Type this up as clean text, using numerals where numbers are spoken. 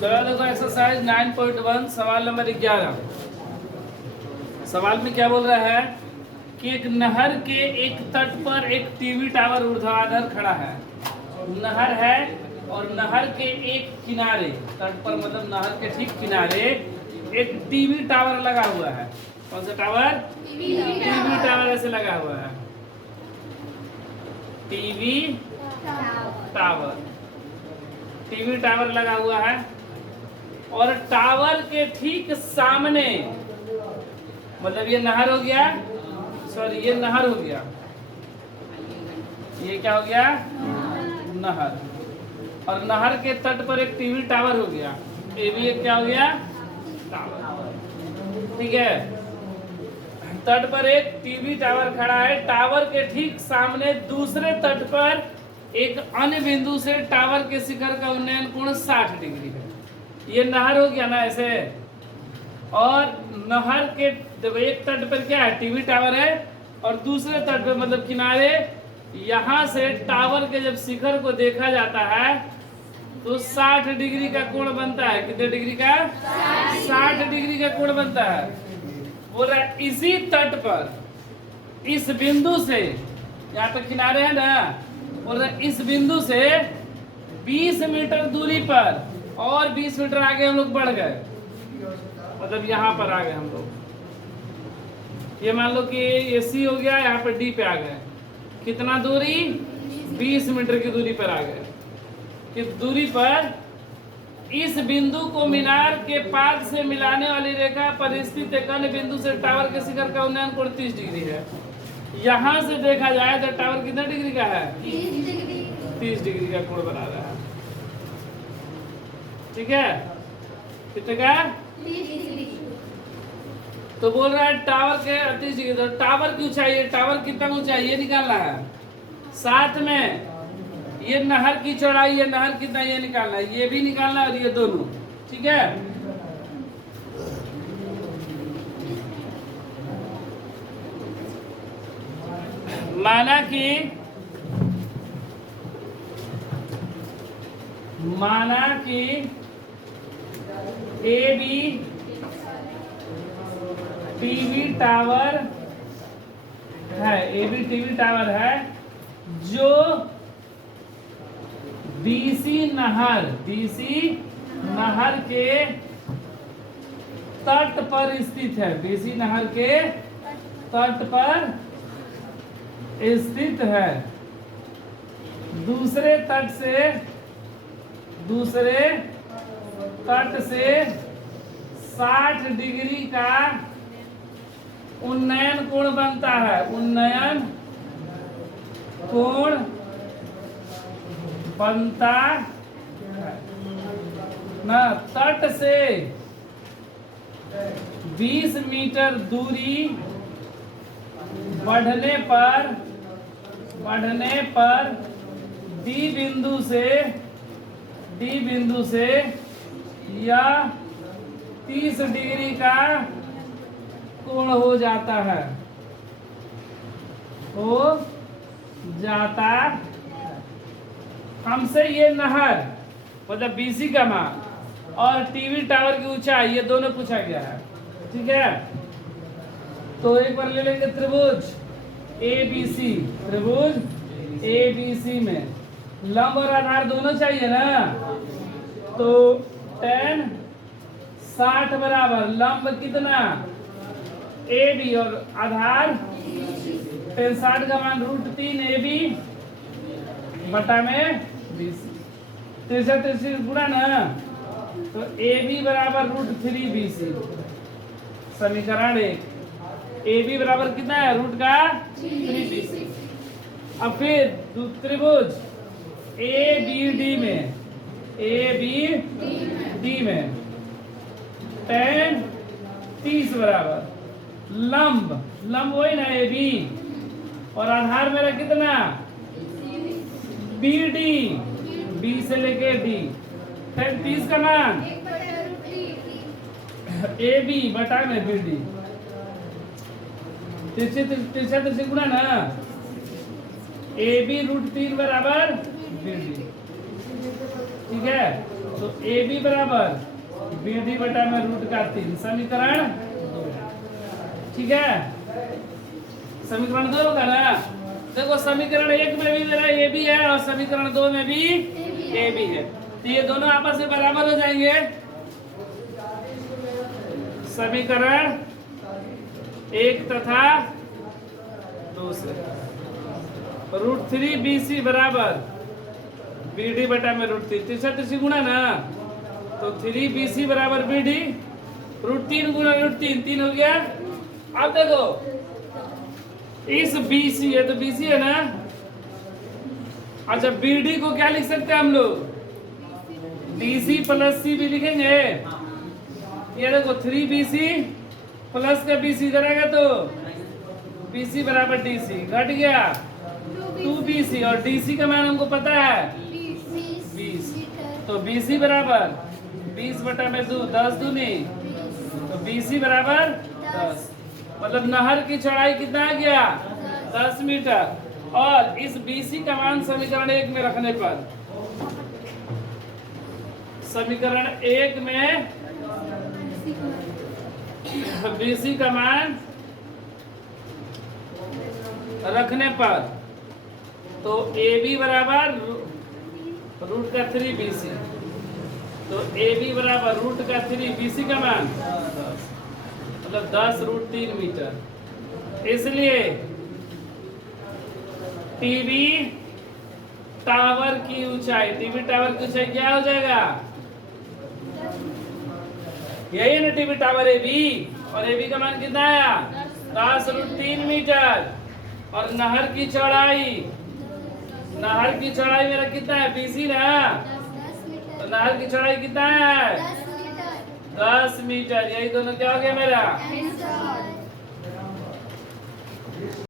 चलो देखो एक्सरसाइज 9.1 सवाल नंबर 11। सवाल में क्या बोल रहा है कि एक नहर के एक तट पर एक टीवी टावर ऊर्ध्वाधर खड़ा है। नहर है और नहर के एक किनारे, तट पर मतलब नहर के ठीक किनारे एक टीवी टावर लगा हुआ है। कौन सा टावर? टीवी टावर ऐसे लगा हुआ है। टीवी टावर, टीवी टावर लगा हुआ है और टावर के ठीक सामने, मतलब ये नहर हो गया, सॉरी ये नहर हो गया, ये क्या हो गया? नहर। और नहर के तट पर एक टीवी टावर हो गया, ये भी एक क्या हो गया? टावर। ठीक है, तट पर एक टीवी टावर खड़ा है। टावर के ठीक सामने दूसरे तट पर एक अन्य बिंदु से टावर के शिखर का उन्नयन कोण 60 डिग्री है। ये नहर हो गया ना ऐसे, और नहर के एक तट पर क्या है? टीवी टावर है, और दूसरे तट पर मतलब किनारे, यहां से टावर के जब शिखर को देखा जाता है तो 60 डिग्री का कोण बनता है। कितने डिग्री का? 60 डिग्री का कोण बनता है। बोल रहा है इसी तट पर, इस बिंदु से, यहाँ पे किनारे है ना, बोल रहा है इस बिंदु से 20 मीटर दूरी पर और 20 मीटर आगे हम लोग बढ़ गए, मतलब यहाँ पर आ गए हम लोग। ये मान लो कि ये सी हो गया, यहाँ पर डी पे आ गए। कितना दूरी? 20 मीटर की दूरी पर आ गए। कि दूरी पर इस बिंदु को मीनार के पाद से मिलाने वाली रेखा पर स्थित एक अन्य बिंदु से टावर के शिखर का उन्नयन कोण 30 डिग्री है। यहां से देखा जाए तो टावर कितने डिग्री का है? 30 डिग्री का कोण बना रहा है। ठीक है, कितने का? 30 डिग्री। तो बोल रहा है टावर के 30 डिग्री, तो टावर की ऊंचाई, टावर कितना ऊंचाई ये निकालना है। साथ में ये नहर की चौड़ाई, ये नहर कितना ये निकालना है, ये भी निकालना है, और ये दोनों। ठीक है, माना कि ए बी टीवी टावर है, ए बी टीवी टावर है जो बीसी नहर के तट पर स्थित है। बीसी नहर के तट पर स्थित है। दूसरे तट से 60 डिग्री का उन्नयन कोण बनता है। उन्नयन कोण बनता है ना। तट से 20 मीटर दूरी बढ़ने पर डी बिंदु से यह 30 डिग्री का कोण हो जाता है। हमसे ये नहर मतलब बीसी का मान और टीवी टावर की ऊंचाई, ये दोनों पूछा गया है। ठीक है, तो एक बार ले लेंगे त्रिभुज ABC। त्रिभुज ABC में लंब और आधार दोनों चाहिए ना, तो tan 60 बराबर लंब कितना? AB और आधार tan 60 का मान √3 AB बटा में BC। 63 गुणा ना, तो AB बराबर √3 BC। समीकरण 1, AB बराबर कितना है? रूट का 3 BC। अब फिर त्रिभुज ABD में tan 30 बराबर लंब वही ना AB, और आधार मेरा कितना? BD, B से लेके D। tan 30 का मान AB बटा में BD। तिरछे गुणा ना, AB √3 बराबर BD। ठीक है, तो ए बी बराबर बी डी बटा में √3 समीकरण 2। ठीक है, समीकरण 2 का ना। देखो समीकरण 1 में भी मेरा ए बी है और समीकरण 2 में भी ए बी है, तो ये दोनों आपस में बराबर हो जाएंगे। समीकरण 1 तथा 2 से √3 BC बराबर BD बटा में √3, तीसरा तीसरी गुणा ना, तो 3 BC बराबर BD √3 गुणा √3, 3 हो गया। अब देखो इस BC है तो BC है ना, अच्छा BD को क्या लिख सकते हैं हम लोग, DC प्लस C भी लिखेंगे। ये देखो 3 BC प्लस का BC इधर आएगा तो BC बराबर DC घट गया 2 BC और DC का मान हमको पता है 20, तो BC बराबर 20 बटा में 2, 10 दूनी, तो BC बराबर 10। मतलब नहर की चौड़ाई कितना आ गया 10 मीटर। और इस BC का मान समीकरण 1 में रखने पर, समीकरण 1 में BC का मान रखने पर, तो AB बराबर √3 BC, तो AB बराबर √3 BC का मान मतलब 10 √3 मीटर। इसलिए टीवी टावर की ऊंचाई, टीवी टावर की ऊंचाई क्या हो जाएगा, यही है ना टीवी टावर ए बी, और ए बी का मान कितना आया 10 √3 मीटर। और नहर की चौड़ाई, नहर की चौड़ाई मेरा कितना है BC ना, तो नहर की चौड़ाई कितना है 10 मीटर। यही दोनों क्या हो गया मेरा